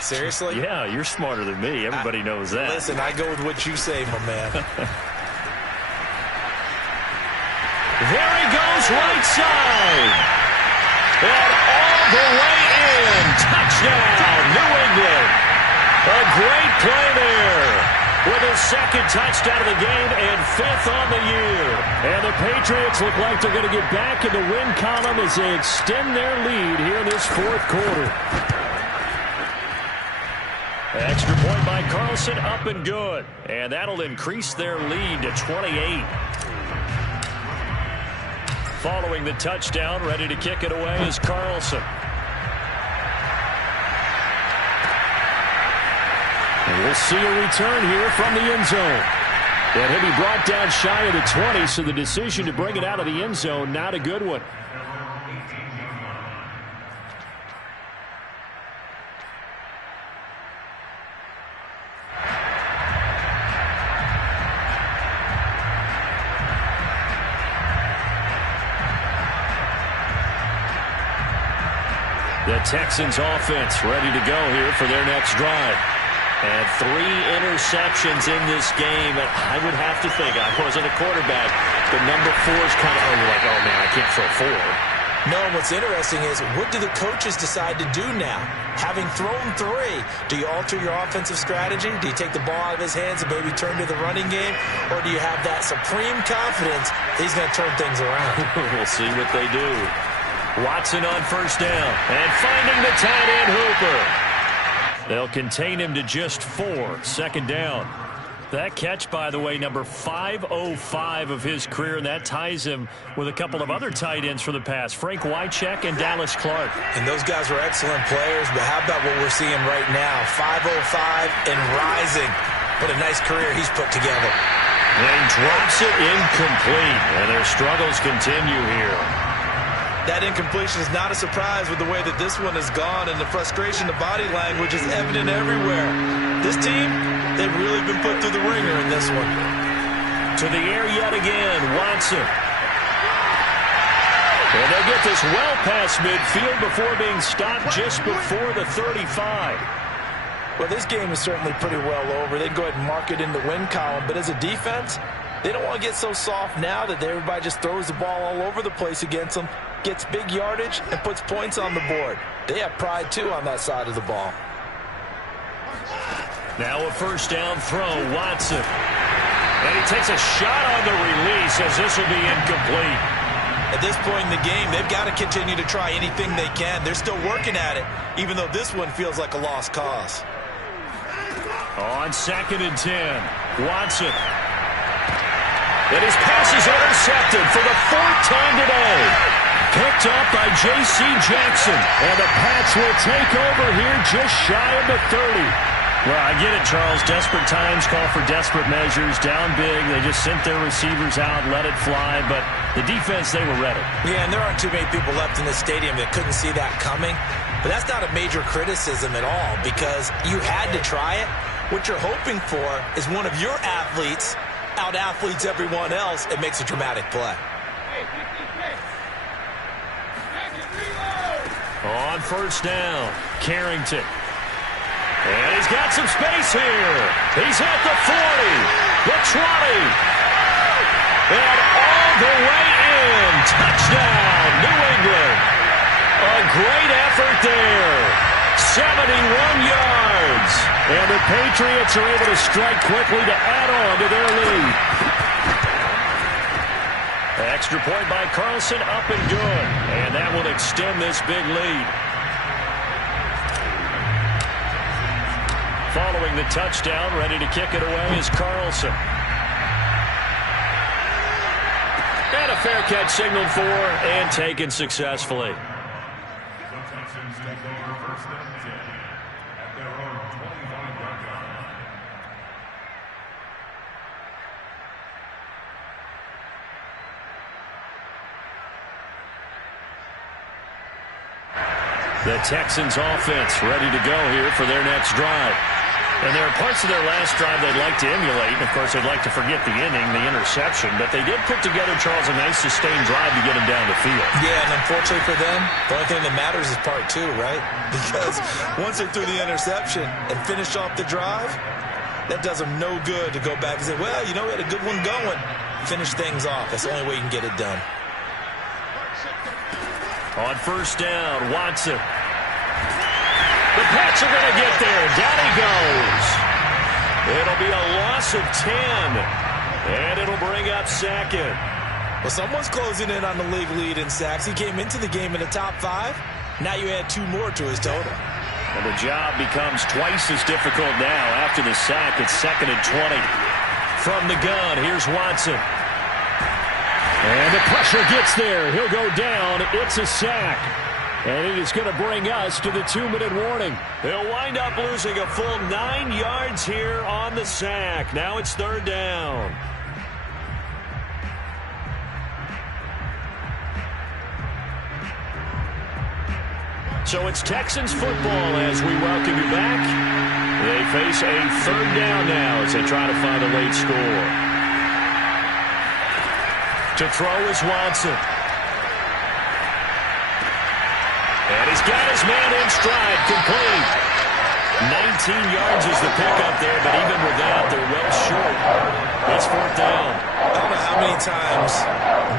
Seriously? Yeah, you're smarter than me. Everybody knows that. Listen, I go with what you say, my man. There he goes, right side. And all the way in. Touchdown, New England. A great play there. With his second touchdown of the game and 5th on the year. And the Patriots look like they're going to get back in the win column as they extend their lead here in this 4th quarter. Extra point by Carlson, up and good. And that'll increase their lead to 28. Following the touchdown, ready to kick it away is Carlson. And we'll see a return here from the end zone. And he'll be brought down shy of the 20, so the decision to bring it out of the end zone, not a good one. The Texans offense ready to go here for their next drive. And 3 interceptions in this game. I would have to think, I wasn't a quarterback, but number 4 is kind of, you're like, oh man, I can't throw 4. No, what's interesting is, what do the coaches decide to do now? Having thrown 3, do you alter your offensive strategy? Do you take the ball out of his hands and maybe turn to the running game? Or do you have that supreme confidence that he's going to turn things around? We'll see what they do. Watson on first down, and finding the tight end Hooper. They'll contain him to just 4, second down. That catch, by the way, number 505 of his career, and that ties him with a couple of other tight ends for the past, Frank Wycheck and Dallas Clark. And those guys were excellent players, but how about what we're seeing right now? 505 and rising. What a nice career he's put together. And he drops it incomplete, and their struggles continue here. That incompletion is not a surprise with the way that this one has gone, and the frustration, the body language is evident everywhere. This team, they've really been put through the ringer in this one. To the air yet again, Watson. And they'll get this well past midfield before being stopped just before the 35. Well, this game is certainly pretty well over. They can go ahead and mark it in the win column, but as a defense, they don't want to get so soft now that everybody just throws the ball all over the place against them, gets big yardage, and puts points on the board. They have pride, too, on that side of the ball. Now a first down throw, Watson. And he takes a shot on the release as this will be incomplete. At this point in the game, they've got to continue to try anything they can. They're still working at it, even though this one feels like a lost cause. On 2nd and 10, Watson. And his pass is intercepted for the 4th time today. Picked up by J.C. Jackson. And the Pats will take over here just shy of the 30. Well, I get it, Charles. Desperate times call for desperate measures. Down big. They just sent their receivers out, let it fly. But the defense, they were ready. Yeah, and there aren't too many people left in the stadium that couldn't see that coming. But that's not a major criticism at all, because you had to try it. What you're hoping for is one of your athletes out-athletes everyone else and makes a dramatic play. On first down, Carrington. And he's got some space here. He's at the 40, the 20. And all the way in. Touchdown, New England. A great effort there. 71 yards. And the Patriots are able to strike quickly to add on to their lead. Extra point by Carlson, up and good. And that will extend this big lead. Following the touchdown, ready to kick it away is Carlson. And a fair catch signaled for and taken successfully. The Texans offense ready to go here for their next drive. And there are parts of their last drive they'd like to emulate. And, of course, they'd like to forget the inning, the interception. But they did put together, Charles, a nice sustained drive to get them down the field. Yeah, and unfortunately for them, the only thing that matters is part two, right? Because once they threw the interception and finished off the drive, that does them no good to go back and say, well, you know, we had a good one going. Finish things off. That's the only way you can get it done. On first down, Watson. The Pats are going to get there. Down he goes. It'll be a loss of 10. And it'll bring up second. Well, someone's closing in on the league lead in sacks. He came into the game in the top 5. Now you add 2 more to his total. And the job becomes twice as difficult now after the sack. It's 2nd and 20. From the gun, here's Watson. And the pressure gets there. He'll go down. It's a sack. And it is going to bring us to the 2-minute warning. They'll wind up losing a full 9 yards here on the sack. Now it's 3rd down. So it's Texans football as we welcome you back. They face a 3rd down now as they try to find a late score. To throw is Watson. And he's got his man in stride, complete. 19 yards is the pickup there, but even with that, they're well short. It's 4th down. I don't know how many times,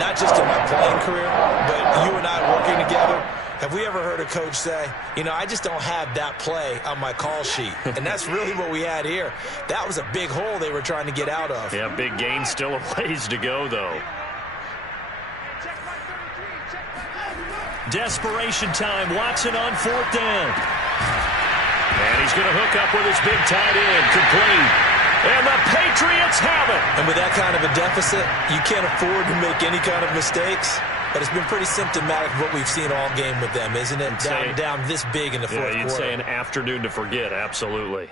not just in my playing career, but you and I working together, have we ever heard a coach say, you know, I just don't have that play on my call sheet. And that's really what we had here. That was a big hole they were trying to get out of. Yeah, big gain, still a ways to go, though. Desperation time. Watson on 4th down. And he's going to hook up with his big tight end. Complete. And the Patriots have it. And with that kind of a deficit, you can't afford to make any kind of mistakes. But it's been pretty symptomatic of what we've seen all game with them, isn't it? Down this big in the fourth quarter. Yeah, you'd say an afternoon to forget. Absolutely.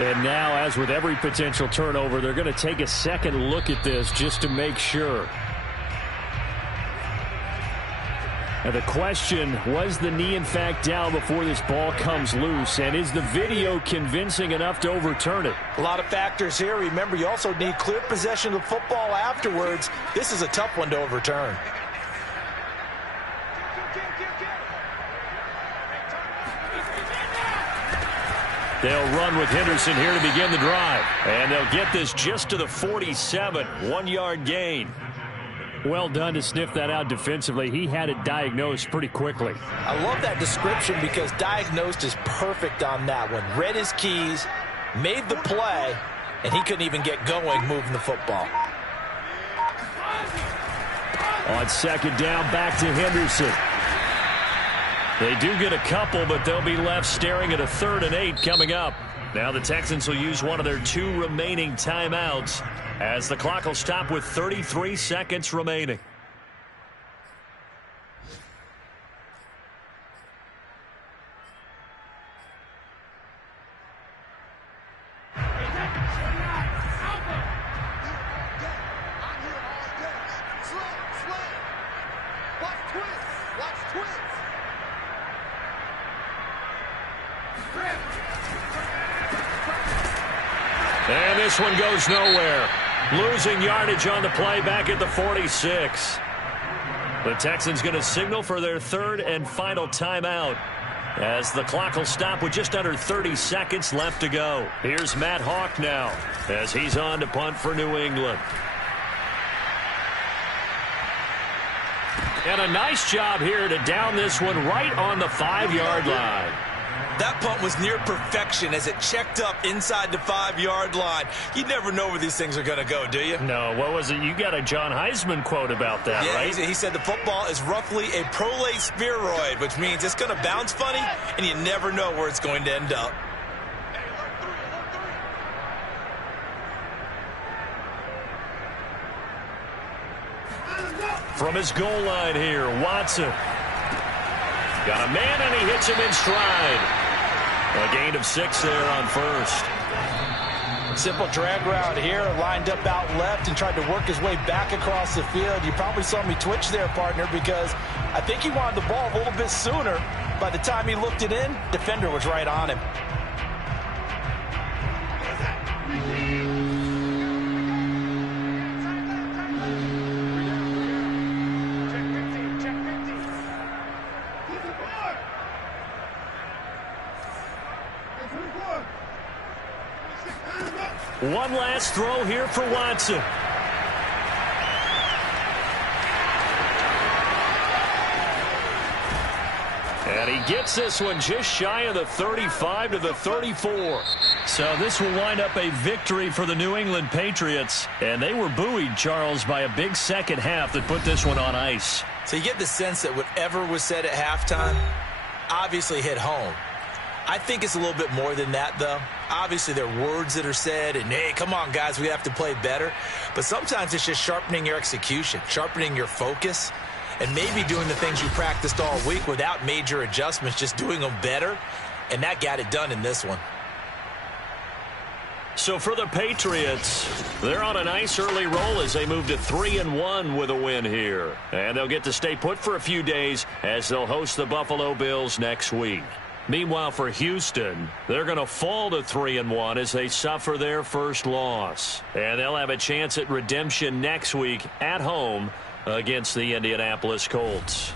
And now, as with every potential turnover, they're going to take a second look at this just to make sure. And the question, was the knee in fact down before this ball comes loose? And is the video convincing enough to overturn it? A lot of factors here. Remember, you also need clear possession of the football afterwards. This is a tough one to overturn. They'll run with Henderson here to begin the drive. And they'll get this just to the 47. 1-yard gain. Well done to sniff that out defensively. He had it diagnosed pretty quickly. I love that description because diagnosed is perfect on that one. Read his keys, made the play, and he couldn't even get going moving the football. On 2nd down, back to Henderson. They do get a couple, but they'll be left staring at a 3rd and 8 coming up. Now the Texans will use one of their 2 remaining timeouts as the clock will stop with 33 seconds remaining. And this one goes nowhere. Losing yardage on the play back at the 46. The Texans going to signal for their 3rd and final timeout as the clock will stop with just under 30 seconds left to go. Here's Matt Hawk now as he's on to punt for New England. And a nice job here to down this one right on the 5-yard line. That punt was near perfection as it checked up inside the 5-yard line. You never know where these things are going to go, do you? No, what was it? You got a John Heisman quote about that, yeah, right? He said the football is roughly a prolate spheroid, which means it's going to bounce funny, and you never know where it's going to end up. From his goal line here, Watson. Got a man, and he hits him in stride. A gain of 6 there on first. Simple drag route here, lined up out left and tried to work his way back across the field. You probably saw me twitch there, partner, because I think he wanted the ball a little bit sooner. By the time he looked it in, defender was right on him. One last throw here for Watson. And he gets this one just shy of the 35 to the 34. So this will wind up a victory for the New England Patriots. And they were buoyed, Charles, by a big second half that put this one on ice. So you get the sense that whatever was said at halftime obviously hit home. I think it's a little bit more than that, though. Obviously, there are words that are said, and, hey, come on, guys, we have to play better. But sometimes it's just sharpening your execution, sharpening your focus, and maybe doing the things you practiced all week without major adjustments, just doing them better, and that got it done in this one. So for the Patriots, they're on a nice early roll as they move to 3-1 with a win here. And they'll get to stay put for a few days as they'll host the Buffalo Bills next week. Meanwhile, for Houston, they're going to fall to 3-1 as they suffer their first loss. And they'll have a chance at redemption next week at home against the Indianapolis Colts.